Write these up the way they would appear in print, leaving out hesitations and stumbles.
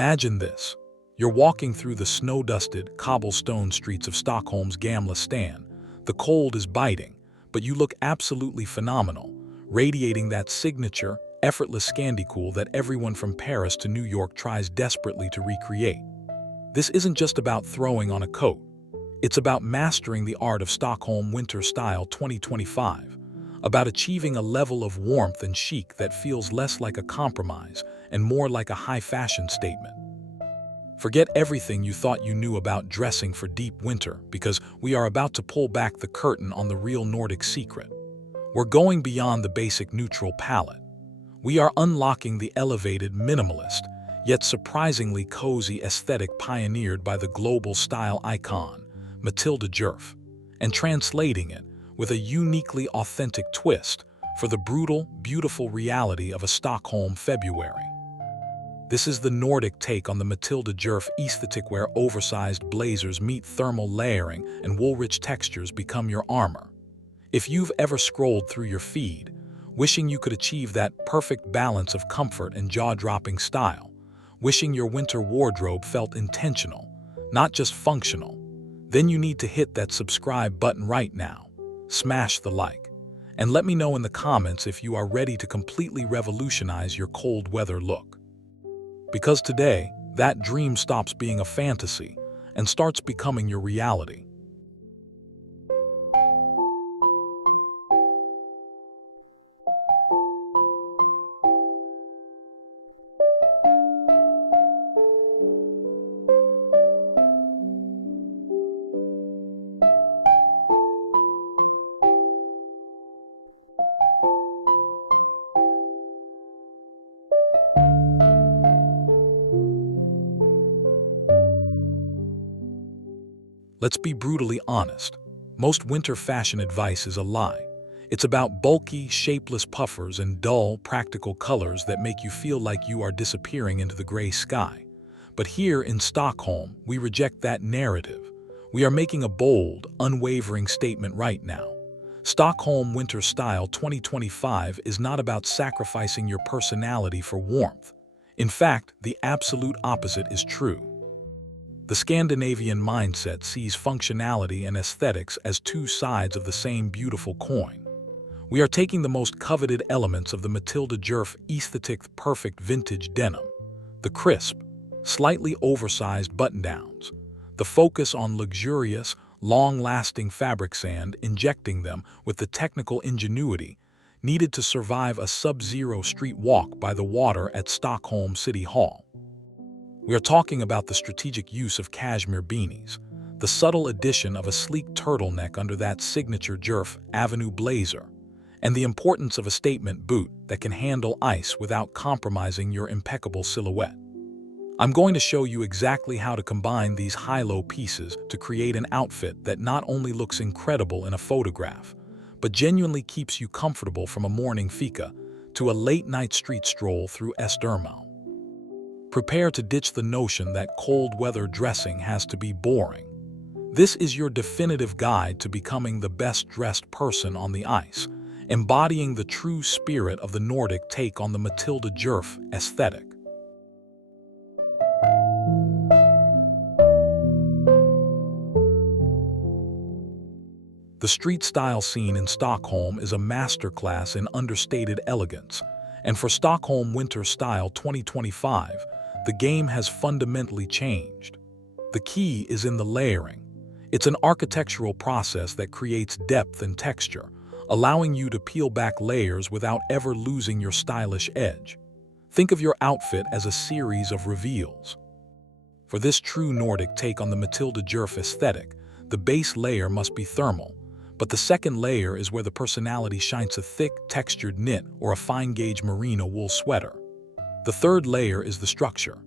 Imagine this. You're walking through the snow-dusted, cobblestone streets of Stockholm's Gamla Stan. The cold is biting, but you look absolutely phenomenal, radiating that signature, effortless Scandi cool that everyone from Paris to New York tries desperately to recreate. This isn't just about throwing on a coat. It's about mastering the art of Stockholm Winter Style 2025, about achieving a level of warmth and chic that feels less like a compromise and more like a high-fashion statement. Forget everything you thought you knew about dressing for deep winter, because we are about to pull back the curtain on the real Nordic secret. We're going beyond the basic neutral palette. We are unlocking the elevated, minimalist, yet surprisingly cozy aesthetic pioneered by the global style icon, Matilda Djerf, and translating it with a uniquely authentic twist for the brutal, beautiful reality of a Stockholm February. This is the Nordic take on the Matilda Djerf Aesthetic, where oversized blazers meet thermal layering and wool-rich textures become your armor. If you've ever scrolled through your feed, wishing you could achieve that perfect balance of comfort and jaw-dropping style, wishing your winter wardrobe felt intentional, not just functional, then you need to hit that subscribe button right now, smash the like, and let me know in the comments if you are ready to completely revolutionize your cold weather look. Because today, that dream stops being a fantasy and starts becoming your reality. Let's be brutally honest. Most winter fashion advice is a lie. It's about bulky, shapeless puffers and dull, practical colors that make you feel like you are disappearing into the gray sky. But here in Stockholm, we reject that narrative. We are making a bold, unwavering statement right now. Stockholm Winter Style 2025 is not about sacrificing your personality for warmth. In fact, the absolute opposite is true. The Scandinavian mindset sees functionality and aesthetics as two sides of the same beautiful coin. We are taking the most coveted elements of the Matilda Djerf Aesthetic, perfect vintage denim, the crisp, slightly oversized button-downs, the focus on luxurious, long-lasting fabrics, and injecting them with the technical ingenuity needed to survive a sub-zero street walk by the water at Stockholm City Hall. We are talking about the strategic use of cashmere beanies, the subtle addition of a sleek turtleneck under that signature Djerf Avenue blazer, and the importance of a statement boot that can handle ice without compromising your impeccable silhouette. I'm going to show you exactly how to combine these high-low pieces to create an outfit that not only looks incredible in a photograph, but genuinely keeps you comfortable from a morning fika to a late-night street stroll through Östermalm. Prepare to ditch the notion that cold weather dressing has to be boring. This is your definitive guide to becoming the best-dressed person on the ice, embodying the true spirit of the Nordic take on the Matilda Djerf aesthetic. The street style scene in Stockholm is a masterclass in understated elegance, and for Stockholm Winter Style 2025, the game has fundamentally changed. The key is in the layering. It's an architectural process that creates depth and texture, allowing you to peel back layers without ever losing your stylish edge. Think of your outfit as a series of reveals. For this true Nordic take on the Matilda Djerf aesthetic, the base layer must be thermal, but the second layer is where the personality shines: a thick, textured knit or a fine-gauge merino wool sweater. The third layer is the structure,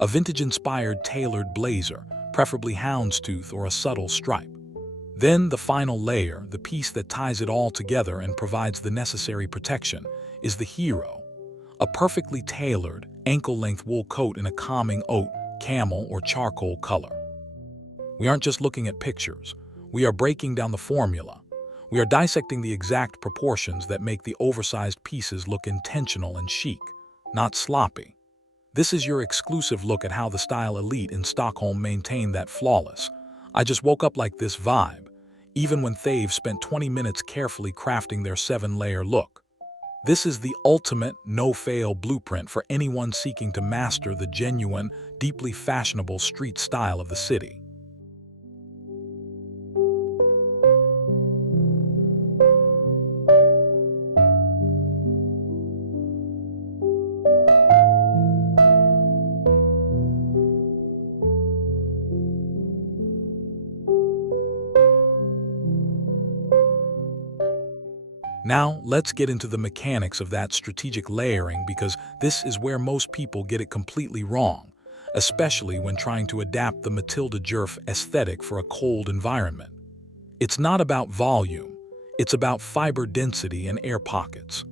a vintage-inspired tailored blazer, preferably houndstooth or a subtle stripe. Then the final layer, the piece that ties it all together and provides the necessary protection, is the hero, a perfectly tailored, ankle-length wool coat in a calming oat, camel, or charcoal color. We aren't just looking at pictures. We are breaking down the formula. We are dissecting the exact proportions that make the oversized pieces look intentional and chic, not sloppy. This is your exclusive look at how the style elite in Stockholm maintained that flawless, I just woke up like this vibe, even when they've spent 20 minutes carefully crafting their 7-layer look. This is the ultimate no-fail blueprint for anyone seeking to master the genuine, deeply fashionable street style of the city. Now, let's get into the mechanics of that strategic layering, because this is where most people get it completely wrong, especially when trying to adapt the Matilda Djerf aesthetic for a cold environment. It's not about volume, it's about fiber density and air pockets.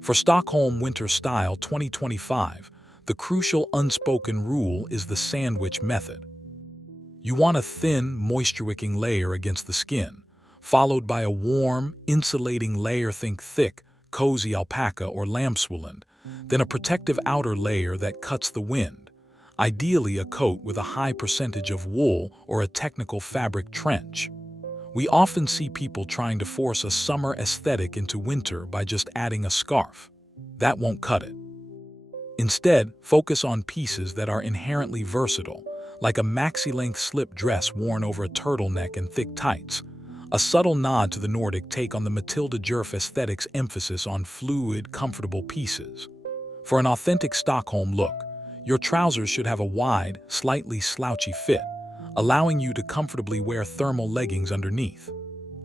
For Stockholm Winter Style 2025, the crucial unspoken rule is the sandwich method. You want a thin, moisture-wicking layer against the skin, followed by a warm, insulating layer, think thick, cozy alpaca or lambswool, then a protective outer layer that cuts the wind, ideally a coat with a high percentage of wool or a technical fabric trench. We often see people trying to force a summer aesthetic into winter by just adding a scarf. That won't cut it. Instead, focus on pieces that are inherently versatile, like a maxi-length slip dress worn over a turtleneck and thick tights, a subtle nod to the Nordic take on the Matilda Djerf aesthetic's emphasis on fluid, comfortable pieces. For an authentic Stockholm look, your trousers should have a wide, slightly slouchy fit, allowing you to comfortably wear thermal leggings underneath.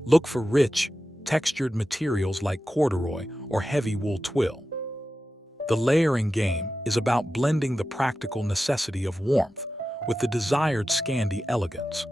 Look for rich, textured materials like corduroy or heavy wool twill. The layering game is about blending the practical necessity of warmth with the desired Scandi elegance.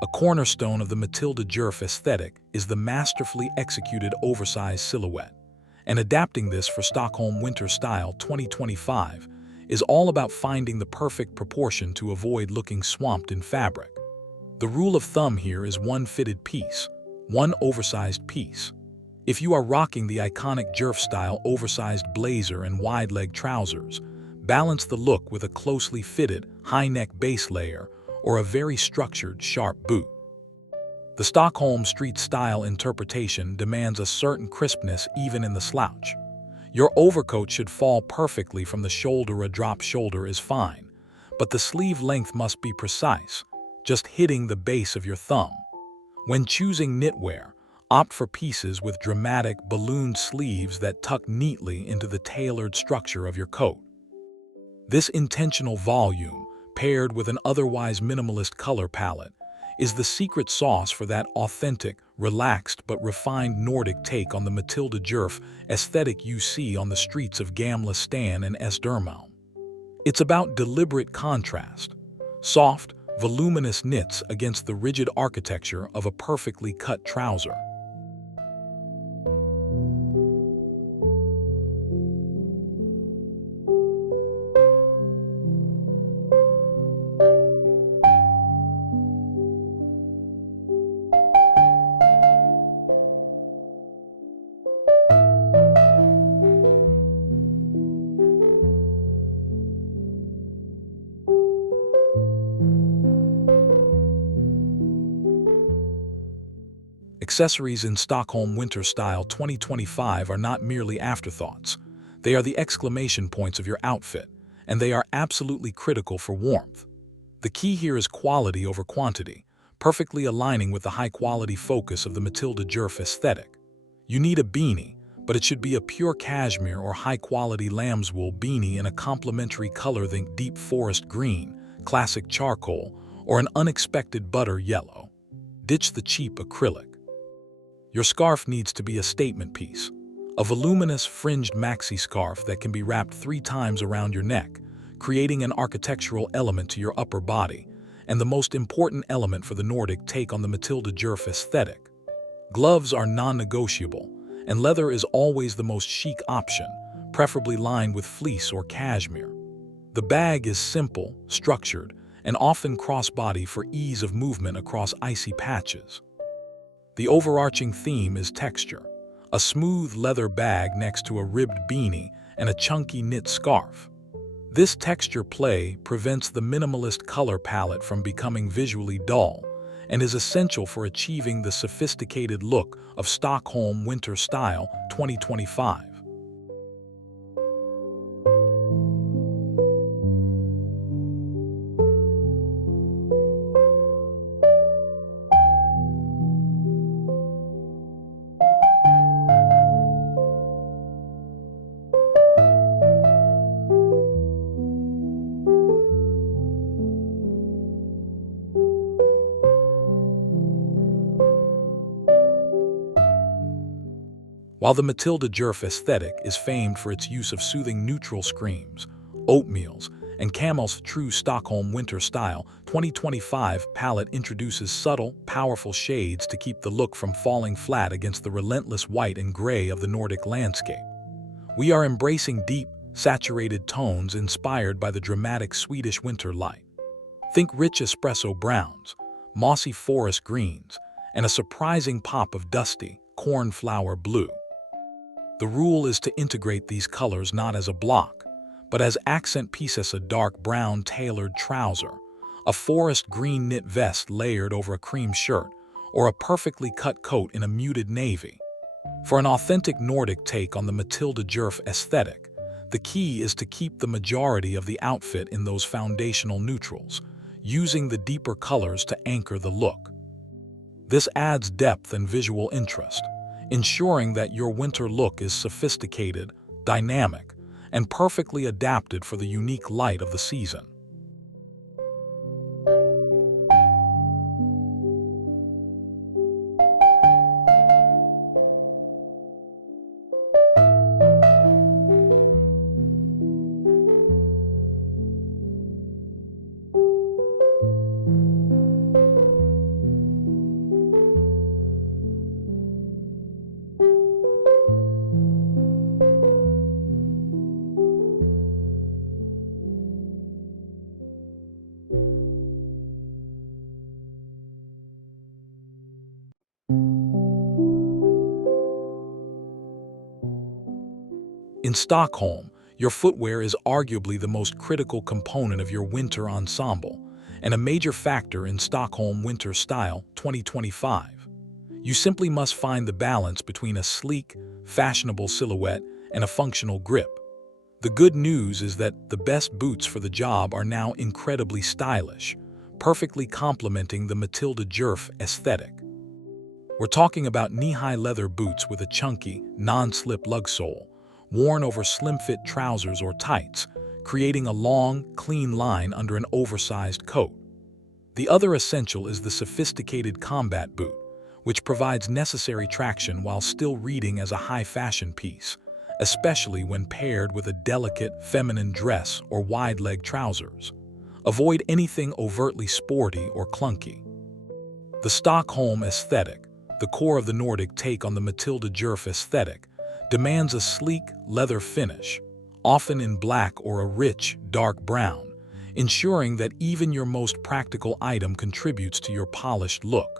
A cornerstone of the Matilda Djerf aesthetic is the masterfully executed oversized silhouette, and adapting this for Stockholm Winter Style 2025 is all about finding the perfect proportion to avoid looking swamped in fabric. The rule of thumb here is one fitted piece, one oversized piece. If you are rocking the iconic Djerf style oversized blazer and wide-leg trousers, balance the look with a closely fitted, high-neck base layer or a very structured, sharp boot. The Stockholm Street Style interpretation demands a certain crispness even in the slouch. Your overcoat should fall perfectly from the shoulder. A drop shoulder is fine, but the sleeve length must be precise, just hitting the base of your thumb. When choosing knitwear, opt for pieces with dramatic, ballooned sleeves that tuck neatly into the tailored structure of your coat. This intentional volume, paired with an otherwise minimalist color palette, is the secret sauce for that authentic, relaxed but refined Nordic take on the Matilda Djerf aesthetic you see on the streets of Gamla Stan and Östermalm. It's about deliberate contrast, soft, voluminous knits against the rigid architecture of a perfectly cut trouser. Accessories in Stockholm Winter Style 2025 are not merely afterthoughts. They are the exclamation points of your outfit, and they are absolutely critical for warmth. The key here is quality over quantity, perfectly aligning with the high-quality focus of the Matilda Djerf aesthetic. You need a beanie, but it should be a pure cashmere or high-quality lambswool beanie in a complementary color. Think deep forest green, classic charcoal, or an unexpected butter yellow. Ditch the cheap acrylic. Your scarf needs to be a statement piece, a voluminous fringed maxi scarf that can be wrapped 3 times around your neck, creating an architectural element to your upper body, and the most important element for the Nordic take on the Matilda Djerf aesthetic. Gloves are non-negotiable, and leather is always the most chic option, preferably lined with fleece or cashmere. The bag is simple, structured, and often crossbody for ease of movement across icy patches. The overarching theme is texture, a smooth leather bag next to a ribbed beanie and a chunky knit scarf. This texture play prevents the minimalist color palette from becoming visually dull and is essential for achieving the sophisticated look of Stockholm Winter Style 2025. While the Matilda Djerf aesthetic is famed for its use of soothing neutral screams, oatmeals, and camel's true Stockholm Winter Style 2025 palette introduces subtle, powerful shades to keep the look from falling flat against the relentless white and gray of the Nordic landscape. We are embracing deep, saturated tones inspired by the dramatic Swedish winter light. Think rich espresso browns, mossy forest greens, and a surprising pop of dusty, cornflower blue. The rule is to integrate these colors not as a block, but as accent pieces: a dark brown tailored trouser, a forest green knit vest layered over a cream shirt, or a perfectly cut coat in a muted navy. For an authentic Nordic take on the Matilda Djerf aesthetic, the key is to keep the majority of the outfit in those foundational neutrals, using the deeper colors to anchor the look. This adds depth and visual interest, ensuring that your winter look is sophisticated, dynamic, and perfectly adapted for the unique light of the season. In Stockholm, your footwear is arguably the most critical component of your winter ensemble, and a major factor in Stockholm Winter Style 2025. You simply must find the balance between a sleek, fashionable silhouette and a functional grip. The good news is that the best boots for the job are now incredibly stylish, perfectly complementing the Matilda Djerf aesthetic. We're talking about knee-high leather boots with a chunky, non-slip lug sole, worn over slim-fit trousers or tights, creating a long, clean line under an oversized coat. The other essential is the sophisticated combat boot, which provides necessary traction while still reading as a high-fashion piece, especially when paired with a delicate, feminine dress or wide-leg trousers. Avoid anything overtly sporty or clunky. The Stockholm aesthetic, the core of the Nordic take on the Matilda Djerf aesthetic, demands a sleek leather finish, often in black or a rich, dark brown, ensuring that even your most practical item contributes to your polished look.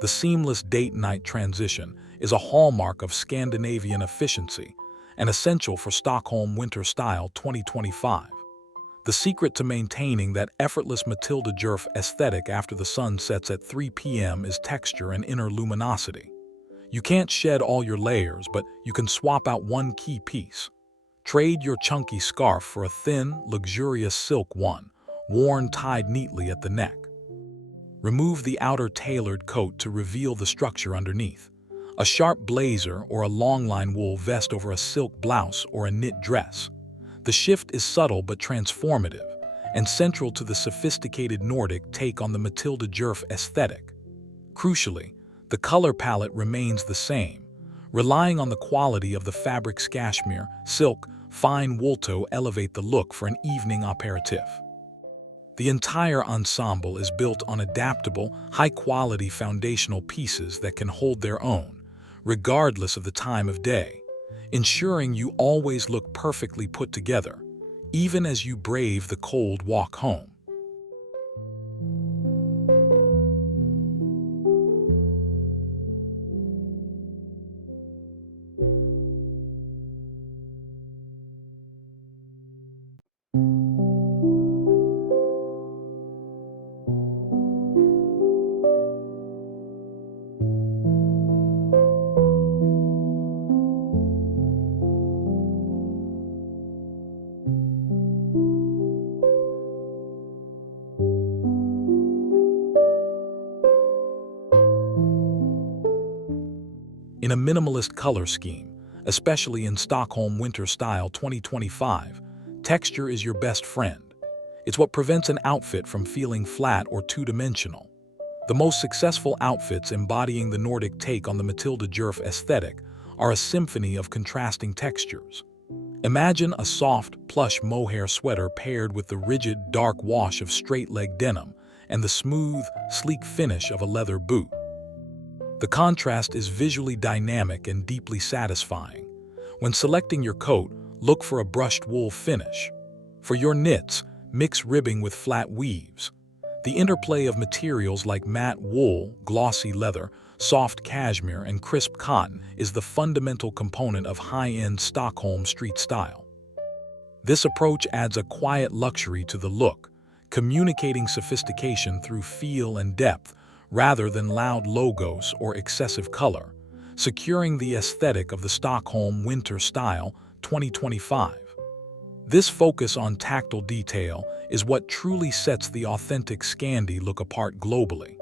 The seamless date-night transition is a hallmark of Scandinavian efficiency and essential for Stockholm Winter Style 2025. The secret to maintaining that effortless Matilda Djerf aesthetic after the sun sets at 3 p.m. is texture and inner luminosity. You can't shed all your layers, but you can swap out one key piece. Trade your chunky scarf for a thin, luxurious silk one, worn tied neatly at the neck. Remove the outer tailored coat to reveal the structure underneath. A sharp blazer or a longline wool vest over a silk blouse or a knit dress. The shift is subtle but transformative, and central to the sophisticated Nordic take on the Matilda Djerf aesthetic. Crucially, the color palette remains the same, relying on the quality of the fabric's cashmere, silk, fine wool to elevate the look for an evening aperitif. The entire ensemble is built on adaptable, high-quality foundational pieces that can hold their own, regardless of the time of day, ensuring you always look perfectly put together, even as you brave the cold walk home. In a minimalist color scheme, especially in Stockholm Winter Style 2025, texture is your best friend. It's what prevents an outfit from feeling flat or two-dimensional. The most successful outfits embodying the Nordic take on the Matilda Djerf aesthetic are a symphony of contrasting textures. Imagine a soft, plush mohair sweater paired with the rigid, dark wash of straight-leg denim and the smooth, sleek finish of a leather boot. The contrast is visually dynamic and deeply satisfying. When selecting your coat, look for a brushed wool finish. For your knits, mix ribbing with flat weaves. The interplay of materials like matte wool, glossy leather, soft cashmere, and crisp cotton is the fundamental component of high-end Stockholm street style. This approach adds a quiet luxury to the look, communicating sophistication through feel and depth, rather than loud logos or excessive color, securing the aesthetic of the Stockholm Winter Style 2025. This focus on tactile detail is what truly sets the authentic Scandi look apart globally.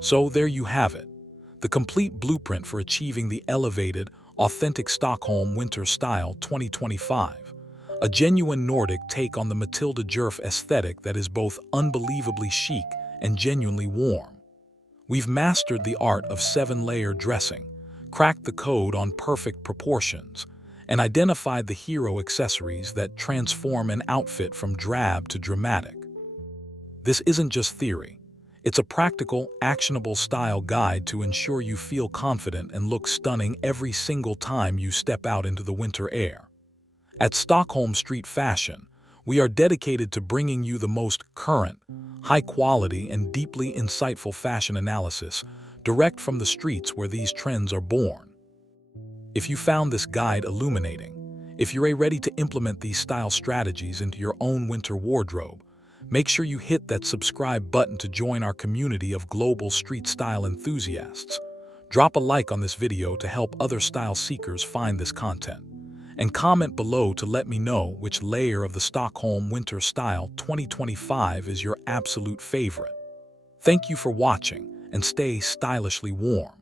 So there you have it, the complete blueprint for achieving the elevated, authentic Stockholm Winter Style 2025, a genuine Nordic take on the Matilda Djerf aesthetic that is both unbelievably chic and genuinely warm. We've mastered the art of 7-layer dressing, cracked the code on perfect proportions, and identified the hero accessories that transform an outfit from drab to dramatic. This isn't just theory. It's a practical, actionable style guide to ensure you feel confident and look stunning every single time you step out into the winter air. At Stockholm Street Fashion, we are dedicated to bringing you the most current, high-quality, and deeply insightful fashion analysis direct from the streets where these trends are born. If you found this guide illuminating, if you're ready to implement these style strategies into your own winter wardrobe, make sure you hit that subscribe button to join our community of global street style enthusiasts. Drop a like on this video to help other style seekers find this content. And comment below to let me know which layer of the Stockholm Winter Style 2025 is your absolute favorite. Thank you for watching, and stay stylishly warm.